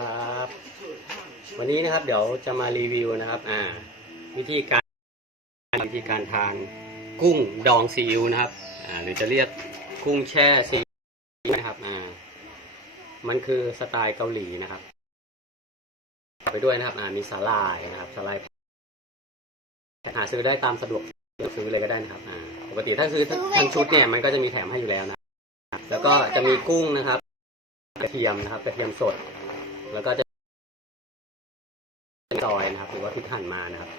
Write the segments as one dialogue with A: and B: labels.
A: ครับ วันนี้นะครับเดี๋ยวจะมารีวิวนะครับอ่าวิธีการวิธีการทานกุ้งดองซีอิ๊วนะครับอ่าหรือจะเรียกกุ้งแช่ซีอิ๊วนะครับอ่ามันคือสไตล์เกาหลีนะครับไปด้วยนะครับอ่ามีสาลายนะครับสาลายหาซื้อได้ตามสะดวกซื้อเลยก็ได้นะครับอ่าปกติถ้าซื้อทั้งชุดเนี่ยมันก็จะมีแถมให้อยู่แล้วนะแล้วก็จะมีกุ้งนะครับกระเทียมนะครับกระเทียมสด แล้วก็จะซอยนะครับ หรือว่าพริกหั่นมานะครับ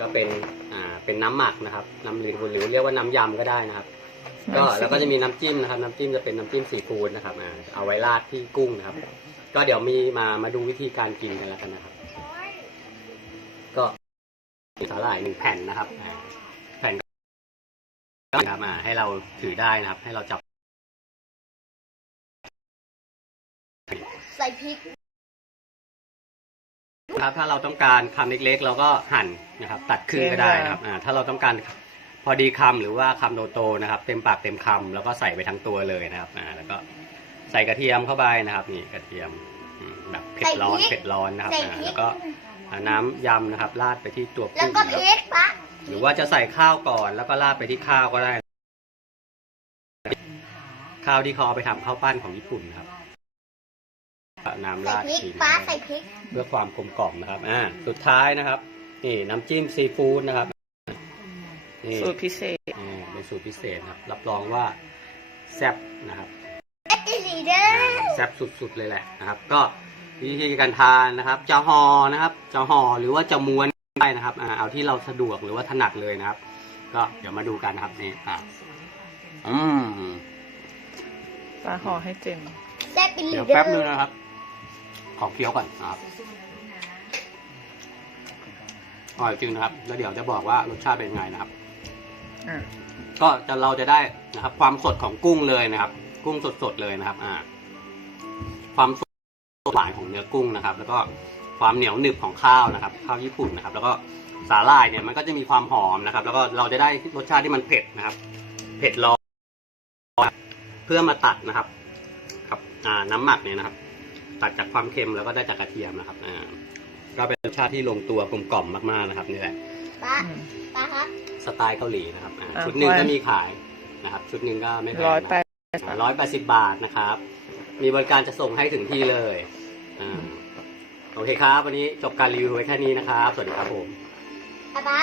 A: ก็เป็นอ่าเป็นน้ำหมักนะครับน้ำหรือหรือเรียกว่าน้ำยำก็ได้นะครับ ก็แล้วก็จะมีน้ำจิ้มนะครับ น้ำจิ้มจะเป็นน้ำจิ้มซีฟู้ดนะครับอ่าเอาไว้ราดที่กุ้งนะครับ ก็เดี๋ยวมีมามาดูวิธีการกินกันแล้วกันนะครับ ก็มีสาหร่ายหนึ่งแผ่นนะครับอ่าแผ่นก็นะครับอ่าให้เราถือได้นะครับ ให้เราจับ
B: ใส่พริก
A: นะ ครับถ้าเราต้องการคำเล็กๆ เราก็หั่นนะครับ ตัดครึ่งก็ได้นะครับอ่าถ้าเราต้องการพอดีคำหรือว่าคำโตๆนะครับ เต็มปากเต็มคำแล้วก็ใส่ไปทั้งตัวเลยนะครับอ่าแล้วก็ใส่กระเทียมเข้าไปนะครับนี่กระเทียมอืมแบบเผ็ดร้อนเผ็ดร้อนนะครับ
B: ใส่
A: อ่า
B: พริ
A: แล้
B: ก
A: วก็อ่าน้ำยำนะครับราดไปที่ตัว
B: แล้ว
A: กุ้ง
B: ก็
A: นะ
B: พ
A: ครับ
B: ริกปะ
A: หรือว่าจะใส่ข้าวก่อนแล้วก็ราดไปที่ข้าวก็ได้ ข้าวที่เขาเอาไปทำข้าวปั้นของญี่ปุ่นนะครับ น้ำ
B: ใส่
A: ราด
B: พริก
A: ทีนึง
B: ปะ
A: นะครับ
B: ใส่พริก
A: เพื่อความกลมกล่อมนะครับอ่าสุดท้ายนะครับนี่น้ำจิ้มซีฟู้ดนะครับนี่
C: สูตรพิเศษ
A: อ่าเป็นสูตรพิเศษครับ รับรองว่าแซ่บนะครับ
B: เอ็กซ์ลีเดอ
A: อ่า
B: ร์
A: แซ่บสุดๆเลยแหละนะครับ ก็วิธีการทานนะครับ จะห่อนะครับ จะห่อหรือว่าจะม้วนได้นะครับอ่าเอาที่เราสะดวกหรือว่าถนัดเลยนะครับ ก็เดี๋ยวมาดูกันนะครับนี่อ่าอืม
C: ปลาห่อให้เต็ม
B: แซ่บเป็นลี
A: เดี๋ยว
B: เดอ
A: แป๊บนึง
B: ร์
A: นะครับ ขอเคี้ยวก่อนนะครับอร่อยจริงนะครับ แล้วเดี๋ยวจะบอกว่ารสชาติเป็นยังไงนะครับ
C: อะ
A: ก็จะเราจะได้นะครับ ความสดของกุ้งเลยนะครับ กุ้งสดๆเลยนะครับ อ่า ความสดหวานของเนื้อกุ้งนะครับ แล้วก็ความเหนียวหนึบของข้าวนะครับ ข้าวญี่ปุ่นนะครับ แล้วก็สาหร่ายเนี่ยมันก็จะมีความหอมนะครับ แล้วก็เราจะได้รสชาติที่มันเผ็ดนะครับ เผ็ดร้อนเพื่อมาตัดนะครับกับ อ่า น้ำหมักเนี่ยนะครับ ตัดจากความเค็มแล้วก็ได้จากกระเทียมนะครับอ่าก็เป็นรสชาติที่ลงตัวกลมกล่อมมากๆนะครับนี่แหละ
B: ปะ
C: อืม
B: ปะครับ
A: สไตล์เกาหลีนะครับอ่า
C: อะ
A: ชุดหนึ่ง
C: ร้อย
A: ก็มีขายนะครับ ชุดหนึ่งก็ไม่แพง
C: ร้อย
A: นะ
C: แปด
A: ร้อยแปดสิบบาทนะครับ มีบริการจะส่งให้ถึงที่เลยอ่าโอเคครับ วันนี้จบการรีวิวไว้แค่นี้นะครับ สวัสดีครับผม
B: ปะปะ